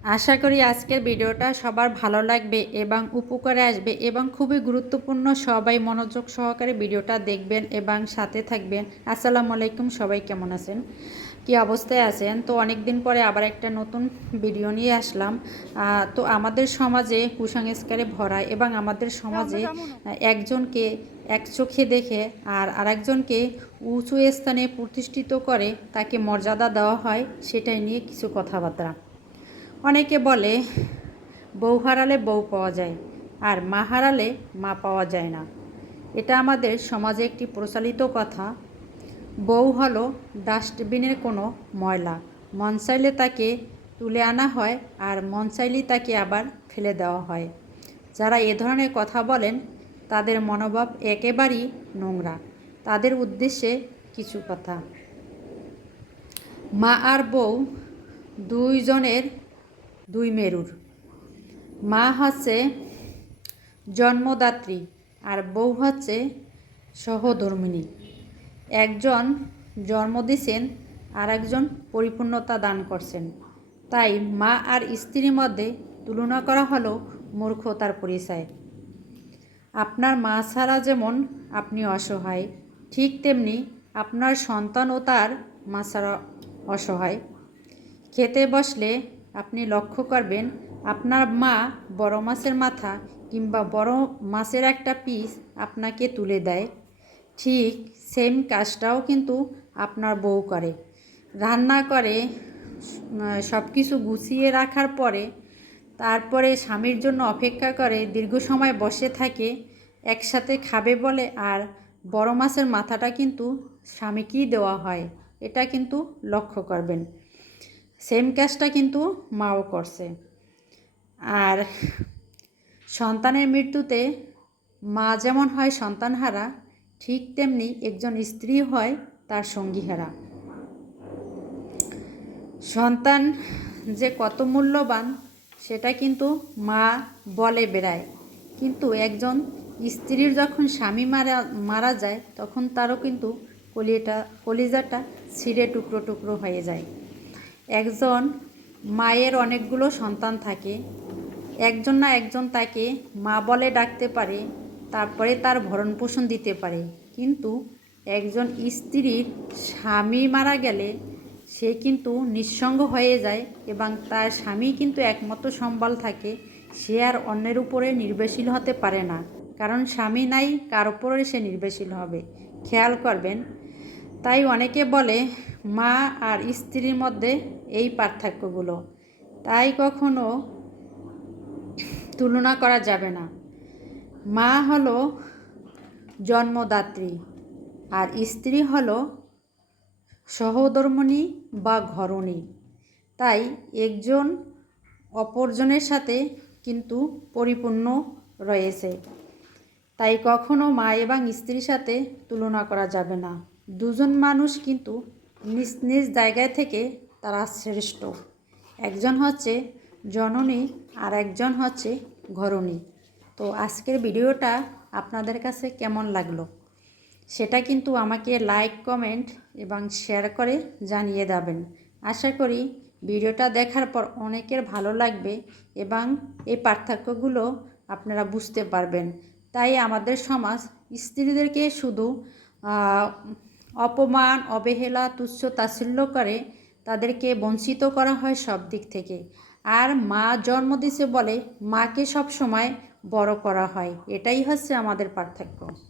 আশা করি আজকের ভিডিওটা সবার ভালো লাগবে এবং উপকারে আসবে এবং খুবই গুরুত্বপূর্ণ সবাই মনোযোগ সহকারে ভিডিওটা দেখবেন এবং সাথে থাকবেন। আসসালামু আলাইকুম সবাই কেমন আছেন? কি অবস্থায় আছেন? তো অনেক দিন পরে আবার একটা নতুন ভিডিও নিয়ে আসলাম। তো আমাদের সমাজে কুসংস্কারে ভরা এবং আমাদের সমাজে একজনকে এক চোখে দেখে আর আরেকজনকে উঁচু স্থানে প্রতিষ্ঠিত করে তাকে মর্যাদা দেওয়া হয় সেটাই নিয়ে কিছু কথাবার্তা। অনেকে বলে, বউ হারালে বউ পাওয়া যায় আর মা হারালে মা পাওয়া যায় না। এটা আমাদের সমাজে একটি প্রচলিত কথা। বউ হলো ডাস্টবিনের কোনো ময়লা। মন চাইলে তাকে তুলে আনা হয় আর মন তাকে আবার ফেলে দেওয়া হয়। যারা এ ধরনের কথা বলেন, তাদের মনোভাব একেবারেই নোংরা। তাদের উদ্দেশ্যে কিছু কথা। মা আর বউ দুইজনের দুই মেরুর। মা হচ্ছে জন্মদাত্রী আর বউ হচ্ছে সহধর্মিণী। একজন জন্ম দিছেন আর একজন পরিপূর্ণতা দান করছেন। তাই মা আর স্ত্রীর মধ্যে তুলনা করা হলো মূর্খতার পরিচয়। আপনার মা ছাড়া যেমন আপনি অসহায়, ঠিক তেমনি আপনার সন্তানও তার মা ছাড়া অসহায়। খেতে বসলে আপনি লক্ষ্য করবেন, আপনার মা বড় মাছের মাথা কিংবা বড় মাছের একটা পিস আপনাকে তুলে দেয়। ঠিক সেম কাজটাও কিন্তু আপনার বউ করে। রান্না করে সব কিছু গুছিয়ে রাখার পরে, তারপরে স্বামীর জন্য অপেক্ষা করে, দীর্ঘ সময় বসে থাকে, একসাথে খাবে বলে, আর বড় মাছের মাথাটা কিন্তু স্বামীকেই দেওয়া হয়। এটা কিন্তু লক্ষ্য করবেন। সেম কাজটা কিন্তু মাও করছে। আর সন্তানের মৃত্যুতে মা যেমন হয় সন্তানহারা, ঠিক তেমনি একজন স্ত্রী হয় তার সঙ্গীহারা। সন্তান যে কত মূল্যবান, সেটা কিন্তু মা বলে বেড়ায়। কিন্তু একজন স্ত্রীর যখন স্বামী মারা মারা যায়, তখন তারও কিন্তু কলিটা কলিজাটা ছিঁড়ে টুকরো টুকরো হয়ে যায়। একজন মায়ের অনেকগুলো সন্তান থাকে। একজন না একজন তাকে মা বলে ডাকতে পারে, তারপরে তার ভরণ পোষণ দিতে পারে। কিন্তু একজন স্ত্রীর স্বামী মারা গেলে সে কিন্তু নিঃসঙ্গ হয়ে যায় এবং তার স্বামী কিন্তু একমাত্র সম্বল থাকে, সে আর অন্যের উপরে নির্ভরশীল হতে পারে না। কারণ স্বামী নাই, কার উপরে সে নির্ভরশীল হবে? খেয়াল করবেন তাই অনেকে বলে, মা আর স্ত্রীর মধ্যে এই পার্থক্যগুলো। তাই কখনো তুলনা করা যাবে না। মা হলো জন্মদাত্রী আর স্ত্রী হলো সহধর্মণী বা ঘরণী। তাই একজন অপরজনের সাথে কিন্তু পরিপূর্ণ রয়েছে। তাই কখনো মা এবং স্ত্রীর সাথে তুলনা করা যাবে না। দুজন মানুষ কিন্তু নিজ নিজ জায়গায় থেকে তারা শ্রেষ্ঠ। একজন হচ্ছে জননী আর একজন হচ্ছে ঘরণী। তো আজকের ভিডিওটা আপনাদের কাছে কেমন লাগল? সেটা কিন্তু আমাকে লাইক কমেন্ট এবং শেয়ার করে জানিয়ে দেবেন। আশা করি ভিডিওটা দেখার পর অনেকের ভালো লাগবে এবং এই পার্থক্যগুলো আপনারা বুঝতে পারবেন। তাই আমাদের সমাজ স্ত্রীদেরকে শুধু অপমান, অবহেলা, তুচ্ছ তাচ্ছিল্য করে তাদেরকে বঞ্চিত করা হয় সব দিক থেকে। আর মা জন্ম দিছে বলে মাকে সব সময় বড় করা হয়। এটাই হচ্ছে আমাদের পার্থক্য।